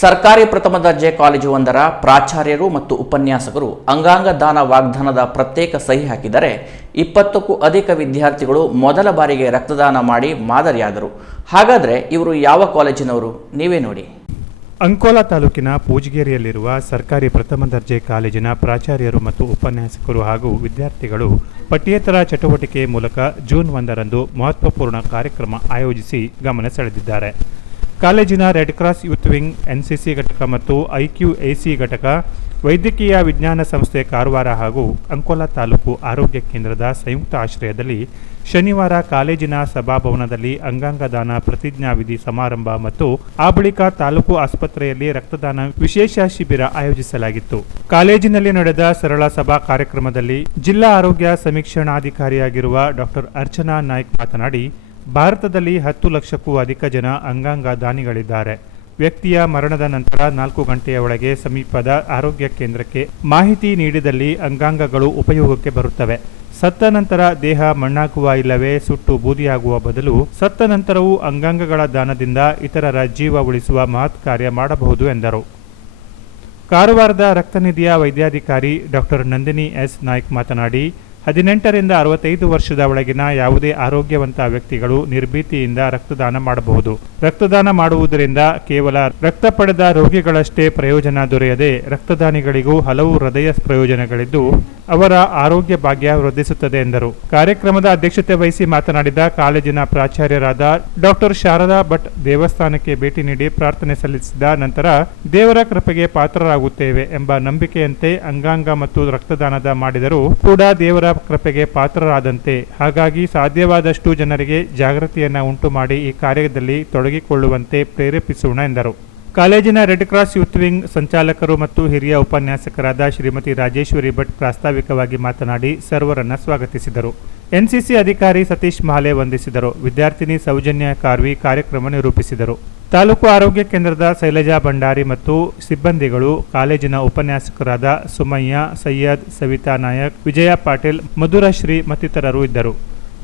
ಸರ್ಕಾರಿ ಪ್ರಥಮ ದರ್ಜೆ ಕಾಲೇಜು ಒಂದರ ಪ್ರಾಚಾರ್ಯರು ಮತ್ತು ಉಪನ್ಯಾಸಕರು ಅಂಗಾಂಗ ದಾನ ವಾಗ್ದಾನದ ಪ್ರತ್ಯೇಕ ಸಹಿ ಹಾಕಿದರೆ ಇಪ್ಪತ್ತಕ್ಕೂ ಅಧಿಕ ವಿದ್ಯಾರ್ಥಿಗಳು ಮೊದಲ ಬಾರಿಗೆ ರಕ್ತದಾನ ಮಾಡಿ ಮಾದರಿಯಾದರು. ಹಾಗಾದರೆ ಇವರು ಯಾವ ಕಾಲೇಜಿನವರು? ನೀವೇ ನೋಡಿ. ಅಂಕೋಲಾ ತಾಲೂಕಿನ ಪೂಜಗೇರಿಯಲ್ಲಿರುವ ಸರ್ಕಾರಿ ಪ್ರಥಮ ದರ್ಜೆ ಕಾಲೇಜಿನ ಪ್ರಾಚಾರ್ಯರು ಮತ್ತು ಉಪನ್ಯಾಸಕರು ಹಾಗೂ ವಿದ್ಯಾರ್ಥಿಗಳು ಪಠ್ಯೇತರ ಚಟುವಟಿಕೆ ಮೂಲಕ ಜೂನ್ ಒಂದರಂದು ಮಹತ್ವಪೂರ್ಣ ಕಾರ್ಯಕ್ರಮ ಆಯೋಜಿಸಿ ಗಮನ ಸೆಳೆದಿದ್ದಾರೆ. ಕಾಲೇಜಿನ red cross youth wing NCC ಘಟಕ ಮತ್ತು ಐಕ್ಯೂ ಎಸಿ ಘಟಕ, ವೈದ್ಯಕೀಯ ವಿಜ್ಞಾನ ಸಂಸ್ಥೆ ಕಾರವಾರ ಹಾಗೂ ಅಂಕೋಲಾ ತಾಲೂಕು ಆರೋಗ್ಯ ಕೇಂದ್ರದ ಸಂಯುಕ್ತ ಆಶ್ರಯದಲ್ಲಿ ಶನಿವಾರ ಕಾಲೇಜಿನ ಸಭಾಭವನದಲ್ಲಿ ಅಂಗಾಂಗ ದಾನ ಪ್ರತಿಜ್ಞಾವಿಧಿ ಸಮಾರಂಭ ಮತ್ತು ಆ ಬಳಿಕ ತಾಲೂಕು ಆಸ್ಪತ್ರೆಯಲ್ಲಿ ರಕ್ತದಾನ ವಿಶೇಷ ಶಿಬಿರ ಆಯೋಜಿಸಲಾಗಿತ್ತು. ಕಾಲೇಜಿನಲ್ಲಿ ನಡೆದ ಸರಳ ಸಭಾ ಕಾರ್ಯಕ್ರಮದಲ್ಲಿ ಜಿಲ್ಲಾ ಆರೋಗ್ಯ ಸಮೀಕ್ಷಣಾಧಿಕಾರಿಯಾಗಿರುವ ಡಾಕ್ಟರ್ ಅರ್ಚನಾ ನಾಯ್ಕ್ ಮಾತನಾಡಿ ಭಾರತದಲ್ಲಿ ಹತ್ತು ಲಕ್ಷಕ್ಕೂ ಅಧಿಕ ಜನ ಅಂಗಾಂಗ ದಾನಿಗಳಿದ್ದಾರೆ. ವ್ಯಕ್ತಿಯ ಮರಣದ ನಂತರ ನಾಲ್ಕು ಗಂಟೆಯ ಒಳಗೆ ಸಮೀಪದ ಆರೋಗ್ಯ ಕೇಂದ್ರಕ್ಕೆ ಮಾಹಿತಿ ನೀಡಿದಲ್ಲಿ ಅಂಗಾಂಗಗಳು ಉಪಯೋಗಕ್ಕೆ ಬರುತ್ತವೆ. ಸತ್ತ ನಂತರ ದೇಹ ಮಣ್ಣಾಗುವ ಇಲ್ಲವೇ ಸುಟ್ಟು ಬೂದಿಯಾಗುವ ಬದಲು ಸತ್ತ ನಂತರವೂ ಅಂಗಾಂಗಗಳ ದಾನದಿಂದ ಇತರರ ಜೀವ ಉಳಿಸುವ ಮಹತ್ ಕಾರ್ಯ ಮಾಡಬಹುದು ಎಂದರು. ಕಾರವಾರದ ರಕ್ತನಿಧಿಯ ವೈದ್ಯಾಧಿಕಾರಿ ಡಾಕ್ಟರ್ ನಂದಿನಿ ಎಸ್ ನಾಯ್ಕ್ ಮಾತನಾಡಿ ಹದಿನೆಂಟರಿಂದ ಅರವತ್ತೈದು ವರ್ಷದ ಒಳಗಿನ ಯಾವುದೇ ಆರೋಗ್ಯವಂತ ವ್ಯಕ್ತಿಗಳು ನಿರ್ಭೀತಿಯಿಂದ ರಕ್ತದಾನ ಮಾಡಬಹುದು. ರಕ್ತದಾನ ಮಾಡುವುದರಿಂದ ಕೇವಲ ರಕ್ತ ಪಡೆದ ರೋಗಿಗಳಷ್ಟೇ ಪ್ರಯೋಜನ ದೊರೆಯದೆ ರಕ್ತದಾನಿಗಳಿಗೂ ಹಲವು ಹೃದಯ ಪ್ರಯೋಜನಗಳಿದ್ದು ಅವರ ಆರೋಗ್ಯ ಭಾಗ್ಯ ವೃದ್ಧಿಸುತ್ತದೆ ಎಂದರು. ಕಾರ್ಯಕ್ರಮದ ಅಧ್ಯಕ್ಷತೆ ವಹಿಸಿ ಮಾತನಾಡಿದ ಕಾಲೇಜಿನ ಪ್ರಾಚಾರ್ಯರಾದ ಡಾಕ್ಟರ್ ಶಾರದಾ ಭಟ್ ದೇವಸ್ಥಾನಕ್ಕೆ ಭೇಟಿ ನೀಡಿ ಪ್ರಾರ್ಥನೆ ಸಲ್ಲಿಸಿದ ನಂತರ, ದೇವರ ಕೃಪೆಗೆ ಪಾತ್ರರಾಗುತ್ತೇವೆ ಎಂಬ ನಂಬಿಕೆಯಂತೆ ಅಂಗಾಂಗ ಮತ್ತು ರಕ್ತದಾನದ ಮಾಡಿದರೂ ಕೂಡ ದೇವರ ಕೃಪೆಗೆ ಪಾತ್ರರಾದಂತೆ. ಹಾಗಾಗಿ ಸಾಧ್ಯವಾದಷ್ಟು ಜನರಿಗೆ ಜಾಗೃತಿಯನ್ನು ಉಂಟು ಮಾಡಿ ಈ ಕಾರ್ಯದಲ್ಲಿ ತೊಡಗಿಕೊಳ್ಳುವಂತೆ ಪ್ರೇರೇಪಿಸೋಣ ಎಂದರು. ಕಾಲೇಜಿನ ರೆಡ್ ಕ್ರಾಸ್ ಯೂತ್ ವಿಂಗ್ ಸಂಚಾಲಕರು ಮತ್ತು ಹಿರಿಯ ಉಪನ್ಯಾಸಕರಾದ ಶ್ರೀಮತಿ ರಾಜೇಶ್ವರಿ ಭಟ್ ಪ್ರಾಸ್ತಾವಿಕವಾಗಿ ಮಾತನಾಡಿ ಸರ್ವರನ್ನ ಸ್ವಾಗತಿಸಿದರು. ಎನ್ಸಿಸಿ ಅಧಿಕಾರಿ ಸತೀಶ್ ಮಹಾಲೆ ವಂದಿಸಿದರು. ವಿದ್ಯಾರ್ಥಿನಿ ಸೌಜನ್ಯ ಕಾರ್ವಿ ಕಾರ್ಯಕ್ರಮ ನಿರೂಪಿಸಿದರು. ತಾಲೂಕು ಆರೋಗ್ಯ ಕೇಂದ್ರದ ಶೈಲಜಾ ಭಂಡಾರಿ ಮತ್ತು ಸಿಬ್ಬಂದಿಗಳು ಕಾಲೇಜಿನ ಉಪನ್ಯಾಸಕರಾದ ಸುಮಯ್ಯ, ಸೈಯದ್, ಸವಿತಾ ನಾಯಕ್, ವಿಜಯ ಪಾಟೀಲ್ ಮಧುರಶ್ರೀ ಮತ್ತಿತರರು ಇದ್ದರು.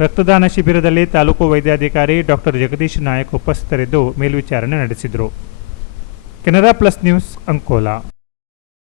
ರಕ್ತದಾನ ಶಿಬಿರದಲ್ಲಿ ತಾಲೂಕು ವೈದ್ಯಾಧಿಕಾರಿ ಡಾಕ್ಟರ್ ಜಗದೀಶ್ ನಾಯಕ್ ಉಪಸ್ಥಿತರಿದ್ದು ಮೇಲ್ವಿಚಾರಣೆ ನಡೆಸಿದರು. Canara plus news Ankola